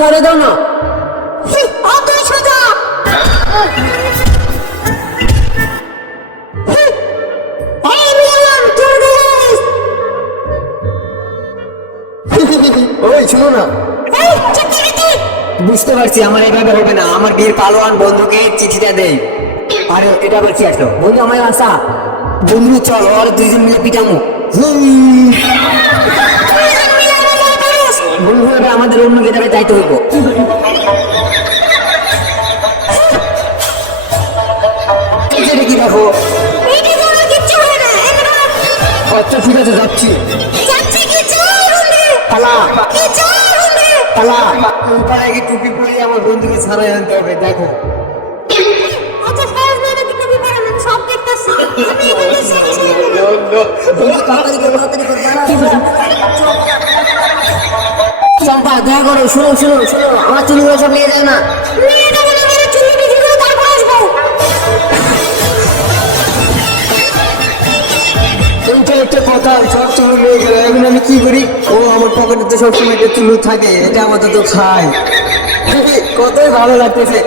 সাইডে দাও না। অতই সোজা। ওই শুনো না, বুঝতে পারছি আমার এভাবে হবে না। আমার বীর পালোয়ান বন্ধুকে চিঠিটা দেই। আরে এটা আবার কি আসলো? বন্ধু আমার আসা বন্ধু, চল আর দুইজন মিলে পিটামু। বন্ধু এবার আমাদের অন্য গেটারে যাইতে হইব। কি দেখো? আচ্ছা ঠিক আছে, যাচ্ছি। পালা পালা, তার আগে টুপি পরিয়ে আমার বন্ধুকে ছাড়াই আনতে হবে। দেখো চম্পা, দয়া করো, শুনো শুনো শুনো, আমার চুলগুলো সব নিয়ে যায় না। এইটা একটা কথা, সব চুল নিয়ে গেল, এখন আমি কি করি? ও আমার পকেটে তো সবসময় একটা চুল থাকে, এটা আপাতত খাই। কতই ভালো লাগতেছে।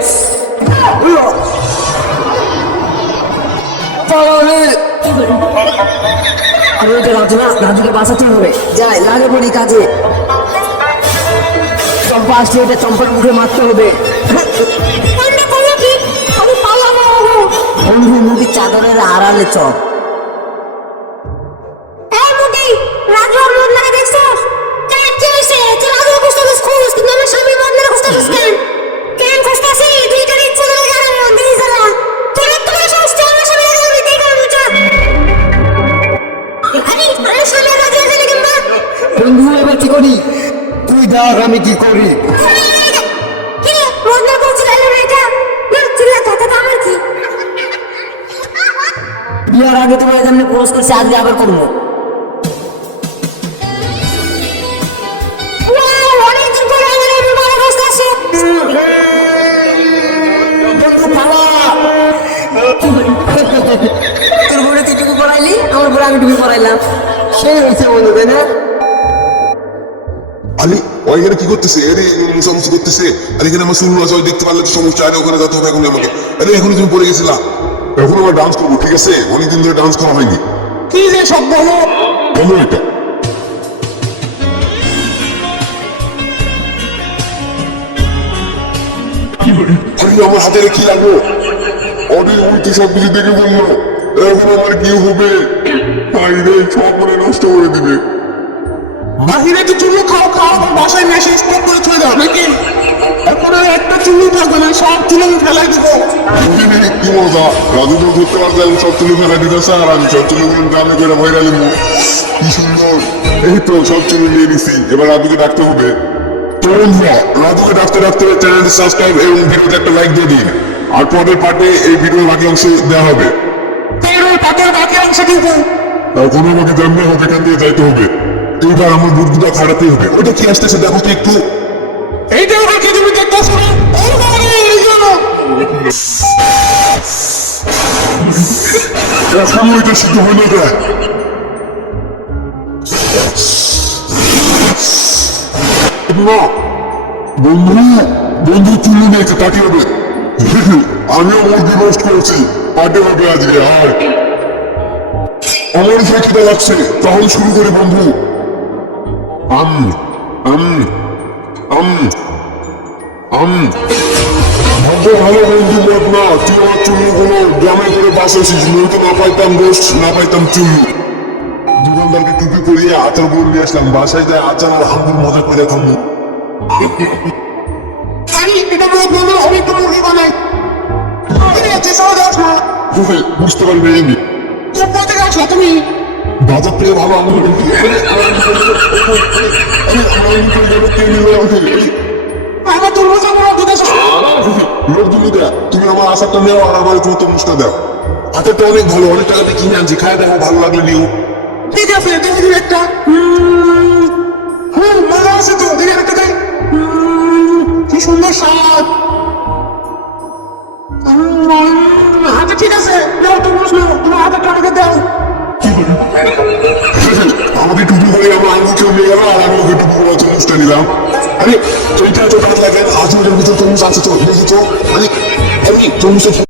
আমি ওটা রাজু না, রাজুকে বাঁচাতে হবে। যাই, লাগে পড়ি কাজে। চম্পা আসলে এটা চম্পার মুখে মারতে হবে। বন্ধু মুখে চাদরের আড়ালে চপ। বন্ধু এবার কি করি? তুই দেখ আমি কি করি। বিয়ার আগে তোমার এখানে ক্রস করছে, আজকে আবার করবো। তোর বউরে তুই টুকু পড়াইলি, আমার বউরে আমি টুকু পড়াইলাম। সেই হয়েছে বন্ধু, তাই না? আলি ওইখানে কি করতেছে? আরে মুসামুসি করতেছে। আর এখানে আমার শুরু আছে, ওই দেখতে পারলে তো সমস্যা। আরে ওখানে যেতে হবে এখন আমাকে। আরে এখনই তুমি পড়ে গেছিলা, এখন আমার ডান্স করবো, ঠিক আছে? অনেকদিন ধরে ডান্স করা হয়নি। কি যে সব বলো। বলো এটা। আরে আমার হাতে কি লাগলো? আরে ওই তো সব কিছু দেখে বললো, এখন আমার কি হবে? আরে সব মনে নষ্ট করে দিবে। বাহিরে তো চুল্লু খাও খাও, বাসায় মেশে স্টক করে ছুঁয়ে দাও নাকি? এখন আর একটা চুল্লু থাকবে না, সব চুল আমি ফেলাই দিব। কি মজা, রাজু তো ধরতে পারছে, আমি সব চুলো ফেলা দিতেছে আর আমি সব চুলোগুলো গ্রামে করে ভয়রা নিব। কি সুন্দর। এই তো সব চুলো নিয়ে নিছি, এবার রাজুকে ডাকতে হবে। তো বন্ধুরা, রাজুকে ডাকতে ডাকতে চ্যানেলটি সাবস্ক্রাইব এবং ভিডিওতে একটা লাইক দিয়ে দিন। আর পরের পার্টে এই ভিডিওর বাকি অংশ দেওয়া হবে। পাটের বাকি অংশ দিব। এখন আমাকে জানতে হবে, এখান দিয়ে যাইতে হবে। এইবার আমার বুদ্ধিটা খাটাতে হবে। ওটা কি আসতেছে দেখো তো একটু। এইটা আবার কি তুমি দেখতেছো না? সময়টা সিদ্ধ হইল দেখ। বন্ধু বন্ধু চুল্লু নিয়েছে, তাকে হবে। আমিও মুরগি রোস্ট করেছি, পার্টি হবে আজকে। আর আমার উপরে খেতে লাগছে, তাহলে শুরু করি বন্ধু। আম আম আম আম ভাগ্য ভালো বন্ধু মত না, তুই আমার চুল্লুগুলো গ্রামে করে বাসাইছিস। নয়তো না পাইতাম রোস্ট, না পাইতাম চুল্লু। দোকানদারকে টুপি করিয়ে আচার বলে নিয়ে আসলাম, বাসায় যায় আচার আর আঙ্গুর মজা করে খাবো। বুঝতে পারবে তুমি বাজার থেকে ভালো আঙ্গুর আমার তরমুজের বড় বিদেশ তুমি আমার আচারটা নেও আর আমার তুমি তরমুজটা দাও। আচারটা অনেক ভালো, অনেক টাকা দিয়ে কিনে আনছি, খায় দেখো, ভালো লাগলে নিও। ঠিক আছে, দেখি একটা। মজা আছে তো, দেখি একটা দেয়। কি সুন্দর স্বাদ। আচ্ছা ঠিক আছে, দাও তরমুজ নাও, তোমার আচারটা আমাকে দাও। আমাকে টুপি করে আমার আঙ্গুর কেউ নিয়ে গেল আর আমি ওকে টুপি করে তরমুজটা নিলাম। আরে চরিত্র এত কাজ লাগে আজ ওদের ভিতর তরমুজ আছে তো দেখি তো আরে তরমুজের